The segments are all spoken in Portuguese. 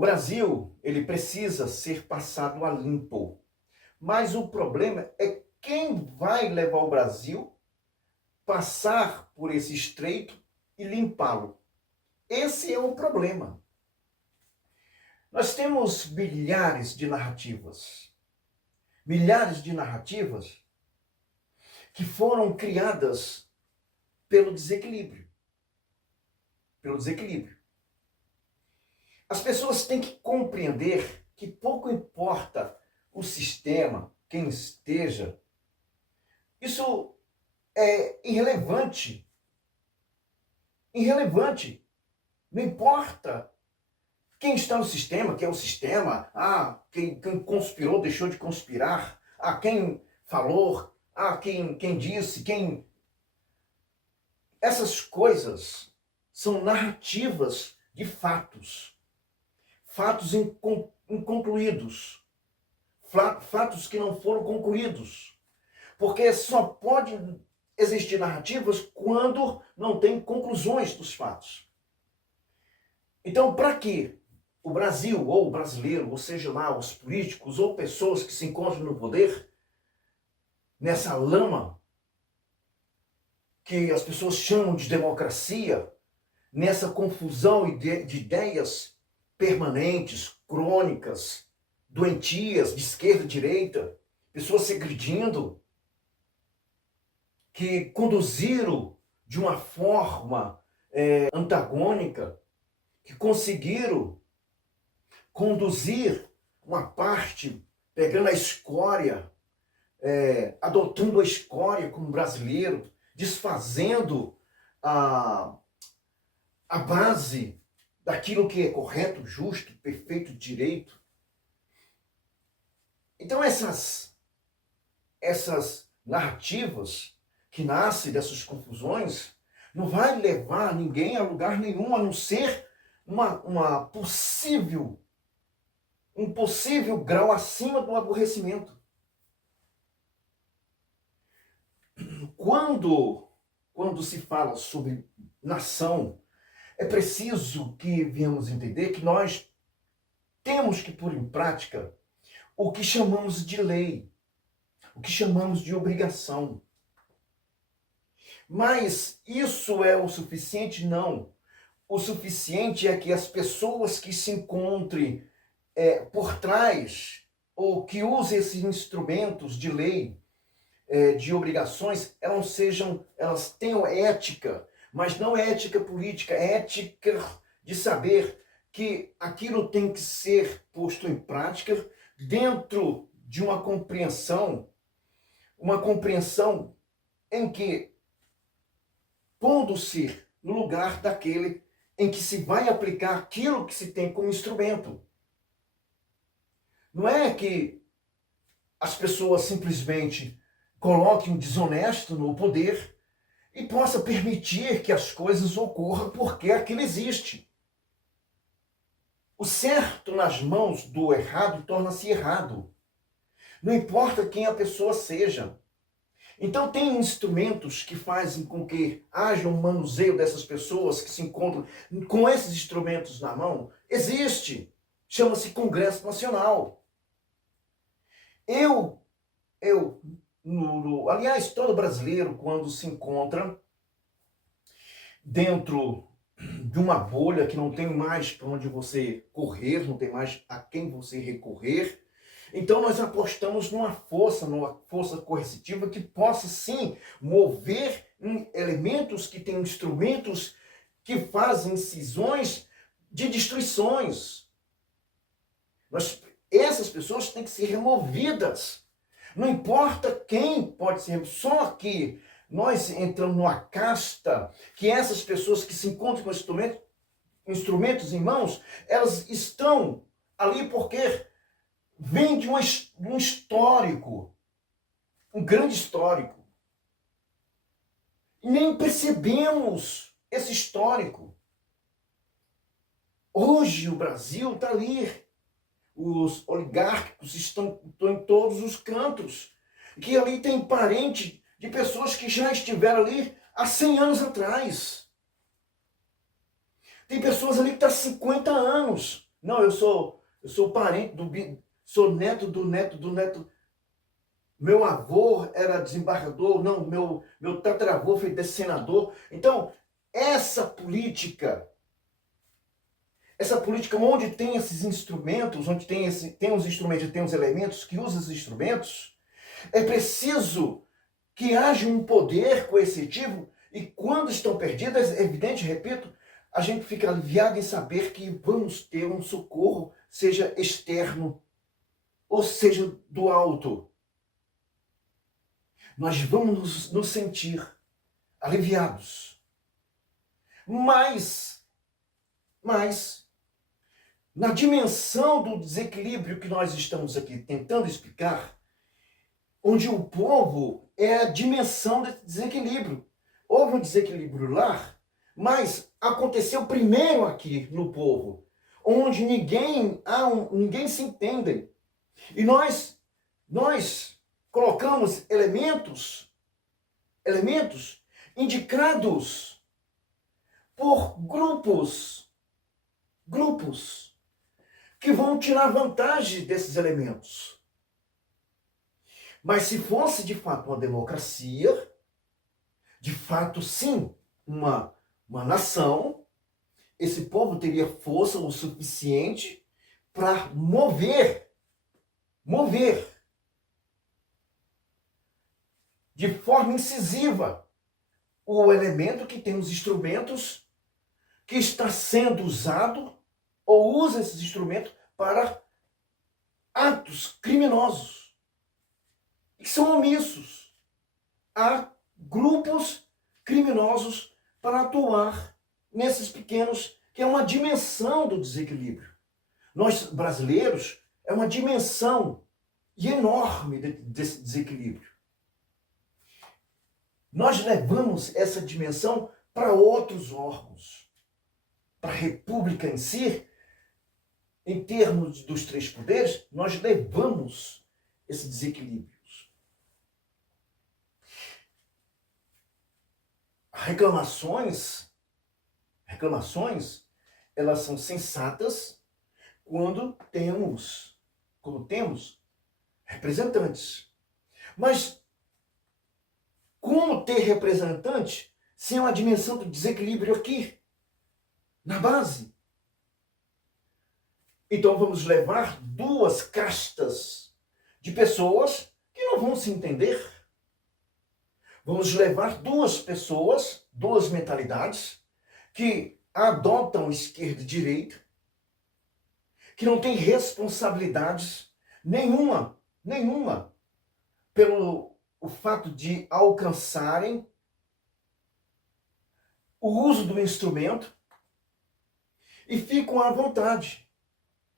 O Brasil, ele precisa ser passado a limpo. Mas o problema é quem vai levar o Brasil passar por esse estreito e limpá-lo. Esse é o problema. Nós temos milhares de narrativas que foram criadas pelo desequilíbrio. Pelo desequilíbrio. As pessoas têm que compreender que pouco importa o sistema, quem esteja, isso é irrelevante. Irrelevante. Não importa quem está no sistema, quem é o sistema, quem conspirou deixou de conspirar, quem falou, quem disse, quem... Essas coisas são narrativas de fatos. Fatos inconcluídos. Fatos que não foram concluídos. Porque só pode existir narrativas quando não tem conclusões dos fatos. Então, para que o Brasil, ou o brasileiro, ou seja lá, os políticos, ou pessoas que se encontram no poder, nessa lama que as pessoas chamam de democracia, nessa confusão de ideias permanentes, crônicas, doentias, de esquerda e direita, pessoas se agredindo, que conduziram de uma forma antagônica, que conseguiram conduzir uma parte, pegando a escória, adotando a escória como brasileiro, desfazendo a base daquilo que é correto, justo, perfeito, direito. Então essas narrativas que nascem dessas confusões não vai levar ninguém a lugar nenhum, a não ser um possível grau acima do aborrecimento. Quando se fala sobre nação, é preciso que venhamos entender que nós temos que pôr em prática o que chamamos de lei, o que chamamos de obrigação. Mas isso é o suficiente? Não. O suficiente é que as pessoas que se encontrem por trás, ou que usem esses instrumentos de lei, de obrigações, elas tenham ética, mas não é ética política, é ética de saber que aquilo tem que ser posto em prática dentro de uma compreensão em que, pondo-se no lugar daquele em que se vai aplicar aquilo que se tem como instrumento. Não é que as pessoas simplesmente coloquem o desonesto no poder e possa permitir que as coisas ocorram porque aquilo existe. O certo nas mãos do errado torna-se errado. Não importa quem a pessoa seja. Então tem instrumentos que fazem com que haja um manuseio dessas pessoas que se encontram com esses instrumentos na mão. Existe. Chama-se Congresso Nacional. Aliás, todo brasileiro, quando se encontra dentro de uma bolha que não tem mais para onde você correr, não tem mais a quem você recorrer, então nós apostamos numa força coercitiva que possa sim mover elementos que têm instrumentos que fazem incisões de destruições. Essas pessoas têm que ser removidas. Não importa quem pode ser, só que nós entramos numa casta que essas pessoas que se encontram com instrumentos em mãos, elas estão ali porque vem de um histórico, um grande histórico. E nem percebemos esse histórico. Hoje o Brasil está ali. Os oligárquicos estão em todos os cantos. Que ali tem parente de pessoas que já estiveram ali há 100 anos atrás. Tem pessoas ali que estão há 50 anos. Não, eu sou parente sou neto do neto do neto. Meu avô era desembargador, não, meu tataravô foi senador. Então, essa política, essa política onde tem esses instrumentos, onde tem os instrumentos e tem os elementos que usam os instrumentos, é preciso que haja um poder coercitivo e quando estão perdidas, é evidente, repito, a gente fica aliviado em saber que vamos ter um socorro, seja externo ou seja do alto. Nós vamos nos sentir aliviados. Mas, na dimensão do desequilíbrio que nós estamos aqui tentando explicar, onde o povo é a dimensão desse desequilíbrio. Houve um desequilíbrio lá, mas aconteceu primeiro aqui no povo, onde ninguém se entende. E nós colocamos elementos indicados por grupos que vão tirar vantagem desses elementos. Mas se fosse de fato uma democracia, de fato sim, uma nação, esse povo teria força o suficiente para mover de forma incisiva o elemento que tem os instrumentos que está sendo usado ou usa esses instrumentos para atos criminosos que são omissos. Há grupos criminosos para atuar nesses pequenos, que é uma dimensão do desequilíbrio. Nós, brasileiros, é uma dimensão enorme desse desequilíbrio. Nós levamos essa dimensão para outros órgãos, para a República em si, em termos dos três poderes, nós levamos esse desequilíbrio. Reclamações, elas são sensatas quando temos representantes. Mas como ter representante sem uma dimensão do desequilíbrio aqui, na base? Então vamos levar duas castas de pessoas que não vão se entender. Vamos levar duas pessoas, duas mentalidades, que adotam esquerda e direita, que não têm responsabilidades nenhuma, pelo o fato de alcançarem o uso do instrumento e ficam à vontade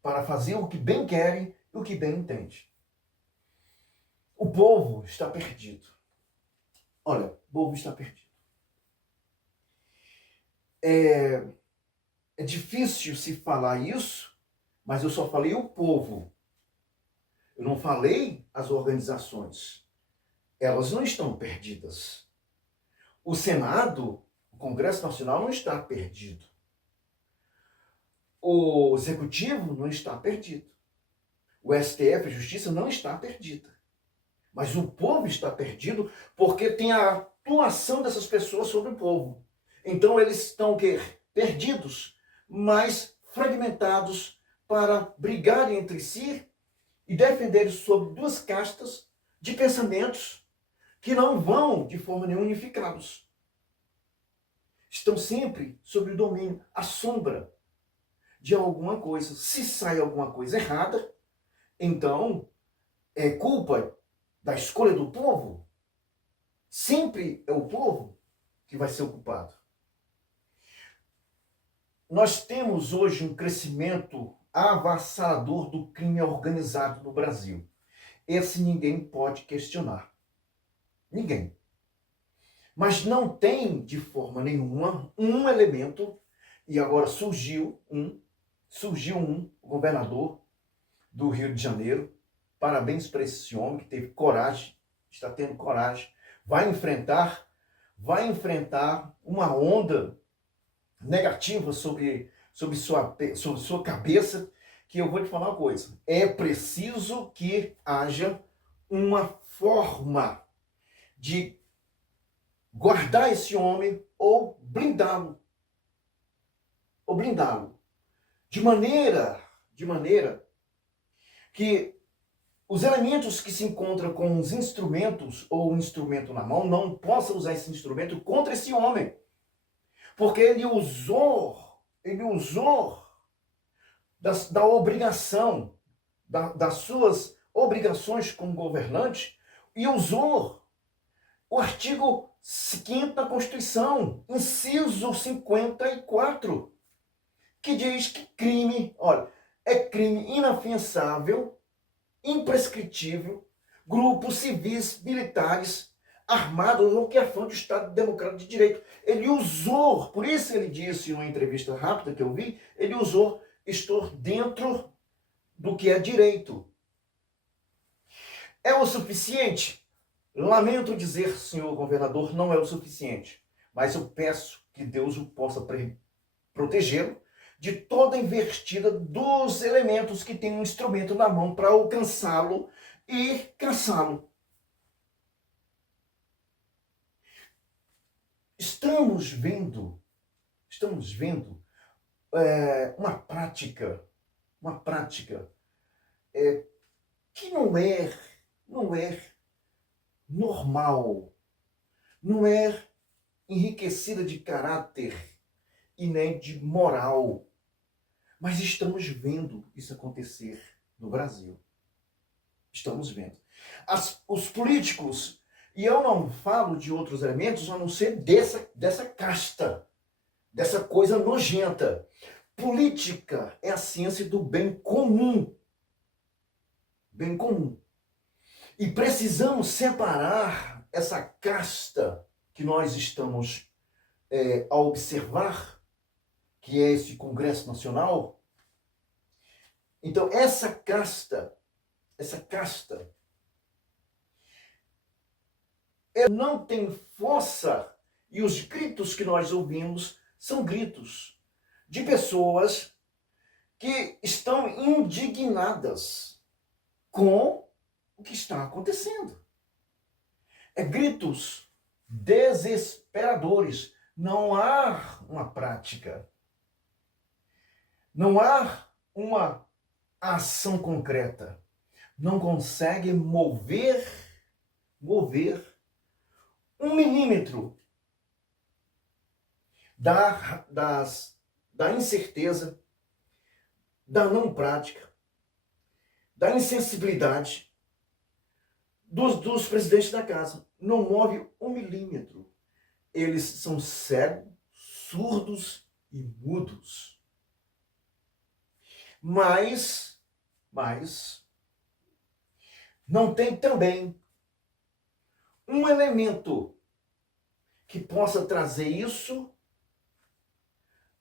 para fazer o que bem querem e o que bem entendem. O povo está perdido. Olha, o povo está perdido. É difícil se falar isso, mas eu só falei o povo. Eu não falei as organizações. Elas não estão perdidas. O Senado, o Congresso Nacional não está perdido. O Executivo não está perdido. O STF, a Justiça, não está perdida. Mas o povo está perdido porque tem a atuação dessas pessoas sobre o povo. Então eles estão perdidos, mas fragmentados para brigarem entre si e defenderem sobre duas castas de pensamentos que não vão de forma nenhuma unificados. Estão sempre sob o domínio, à sombra de alguma coisa. Se sai alguma coisa errada, então é culpa da escolha do povo. Sempre é o povo que vai ser o culpado. Nós temos hoje um crescimento avassalador do crime organizado no Brasil. Esse ninguém pode questionar. Ninguém. Mas não tem, de forma nenhuma, um elemento, e agora surgiu um governador do Rio de Janeiro. Parabéns para esse homem que teve coragem, está tendo coragem, vai enfrentar uma onda negativa sobre sobre sua cabeça, que eu vou te falar uma coisa. É preciso que haja uma forma de guardar esse homem ou blindá-lo. Ou blindá-lo. De maneira que os elementos que se encontram com os instrumentos ou o instrumento na mão não possam usar esse instrumento contra esse homem. Porque ele usou da obrigação, das suas obrigações como governante, e usou o artigo 5º da Constituição, inciso 54, que diz que crime, olha, é crime inafiançável, imprescritível, grupos civis, militares, armados ou que afrontam o Estado Democrático de Direito. Ele usou, por isso ele disse em uma entrevista rápida que eu vi, ele usou, estou dentro do que é direito. É o suficiente? Lamento dizer, senhor governador, não é o suficiente. Mas eu peço que Deus o possa protegê-lo de toda a investida dos elementos que têm um instrumento na mão para alcançá-lo e caçá-lo. Estamos vendo uma prática que não é normal, não é enriquecida de caráter e nem de moral. Mas estamos vendo isso acontecer no Brasil. Estamos vendo. Os políticos, e eu não falo de outros elementos a não ser dessa casta, dessa coisa nojenta. Política é a ciência do bem comum. Bem comum. E precisamos separar essa casta que nós estamos a observar, que é esse Congresso Nacional. Então, essa casta, ela não tem força, e os gritos que nós ouvimos são gritos de pessoas que estão indignadas com o que está acontecendo. É gritos desesperadores. Não há uma prática. Não há uma ação concreta. Não consegue mover 1 milímetro da incerteza, da não prática, da insensibilidade dos presidentes da casa. Não move 1 milímetro. Eles são cegos, surdos e mudos. Mas não tem também um elemento que possa trazer isso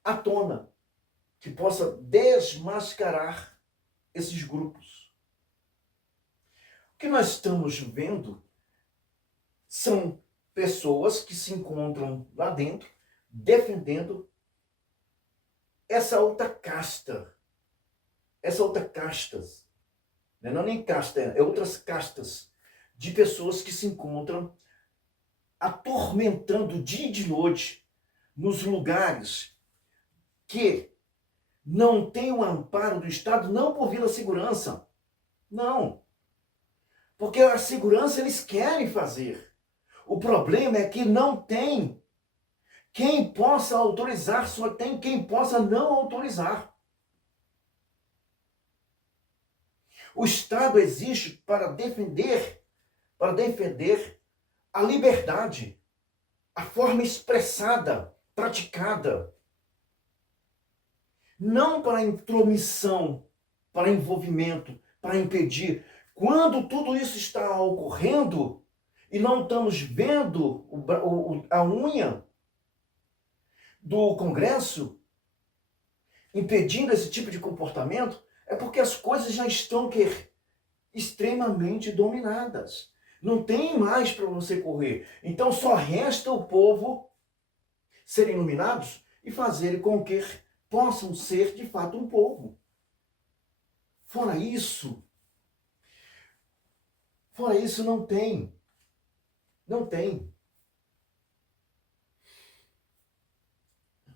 à tona, que possa desmascarar esses grupos. O que nós estamos vendo são pessoas que se encontram lá dentro defendendo essa outra castas, não é nem casta, é outras castas de pessoas que se encontram atormentando dia e de noite nos lugares que não tem o amparo do Estado, não por via da segurança, não. Porque a segurança eles querem fazer. O problema é que não tem quem possa autorizar, só tem quem possa não autorizar. O Estado existe para defender a liberdade, a forma expressada, praticada. Não para intromissão, para envolvimento, para impedir. Quando tudo isso está ocorrendo e não estamos vendo a unha do Congresso impedindo esse tipo de comportamento, é porque as coisas já estão extremamente dominadas. Não tem mais para você correr. Então só resta o povo serem iluminados e fazerem com que possam ser de fato um povo. Fora isso não tem. Não tem.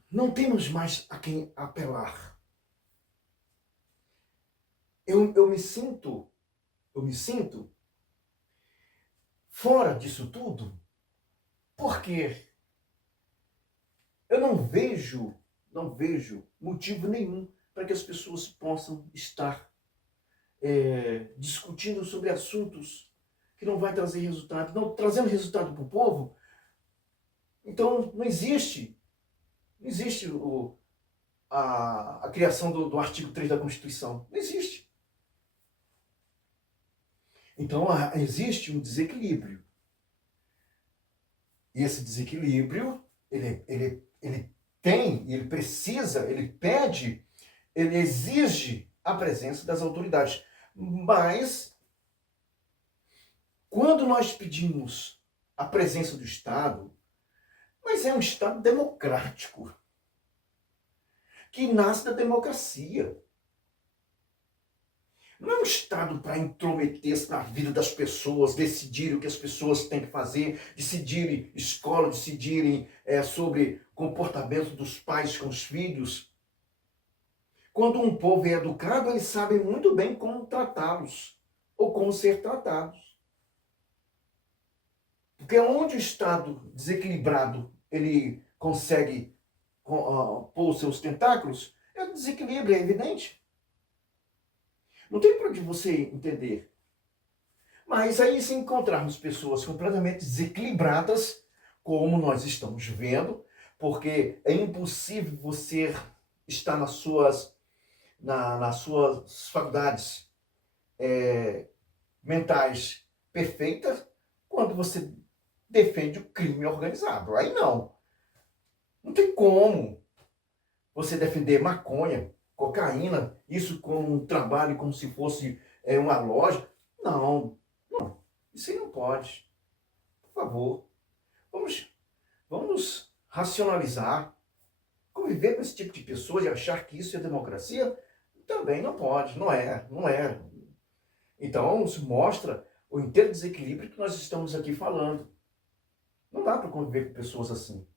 Não temos mais a quem apelar. Eu me sinto fora disso tudo, porque eu não vejo motivo nenhum para que as pessoas possam estar discutindo sobre assuntos que não vai trazer resultado, não trazendo resultado para o povo. Então não existe a criação do artigo 3 da Constituição. Não existe. Então existe um desequilíbrio. E esse desequilíbrio, ele tem, ele precisa, ele pede, ele exige a presença das autoridades. Mas, quando nós pedimos a presença do Estado, mas é um Estado democrático, que nasce da democracia. Não é um Estado para intrometer-se na vida das pessoas, decidir o que as pessoas têm que fazer, decidirem escola, decidirem sobre comportamento dos pais com os filhos. Quando um povo é educado, eles sabem muito bem como tratá-los, ou como ser tratados. Porque onde o Estado desequilibrado, ele consegue pôr os seus tentáculos, é o desequilíbrio, é evidente. Não tem para onde você entender. Mas aí, se encontrarmos pessoas completamente desequilibradas, como nós estamos vendo, porque é impossível você estar nas suas faculdades mentais perfeitas quando você defende o crime organizado. Aí não. Não tem como você defender maconha, cocaína, isso como um trabalho, como se fosse uma loja. Não, isso aí não pode. Por favor, vamos racionalizar. Conviver com esse tipo de pessoas e achar que isso é democracia, também não pode, não é. Então, isso mostra o inteiro desequilíbrio que nós estamos aqui falando. Não dá para conviver com pessoas assim.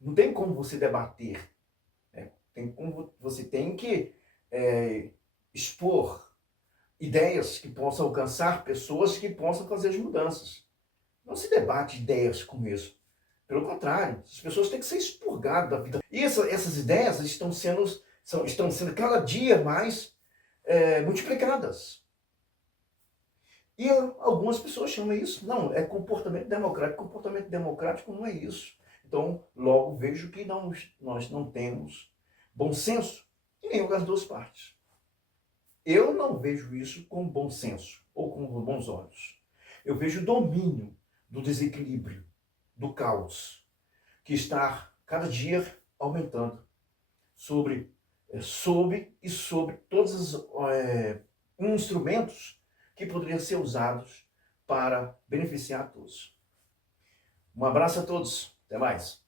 Não tem como você debater. Você tem que expor ideias que possam alcançar pessoas que possam fazer as mudanças. Não se debate ideias como isso. Pelo contrário, as pessoas têm que ser expurgadas da vida. E essas ideias estão sendo cada dia mais multiplicadas. E algumas pessoas chamam isso, não, é comportamento democrático. Comportamento democrático não é isso. Então, logo vejo que nós não temos bom senso em nenhuma das duas partes. Eu não vejo isso com bom senso ou com bons olhos. Eu vejo domínio do desequilíbrio, do caos, que está cada dia aumentando sobre todos os instrumentos que poderiam ser usados para beneficiar a todos. Um abraço a todos. Até mais.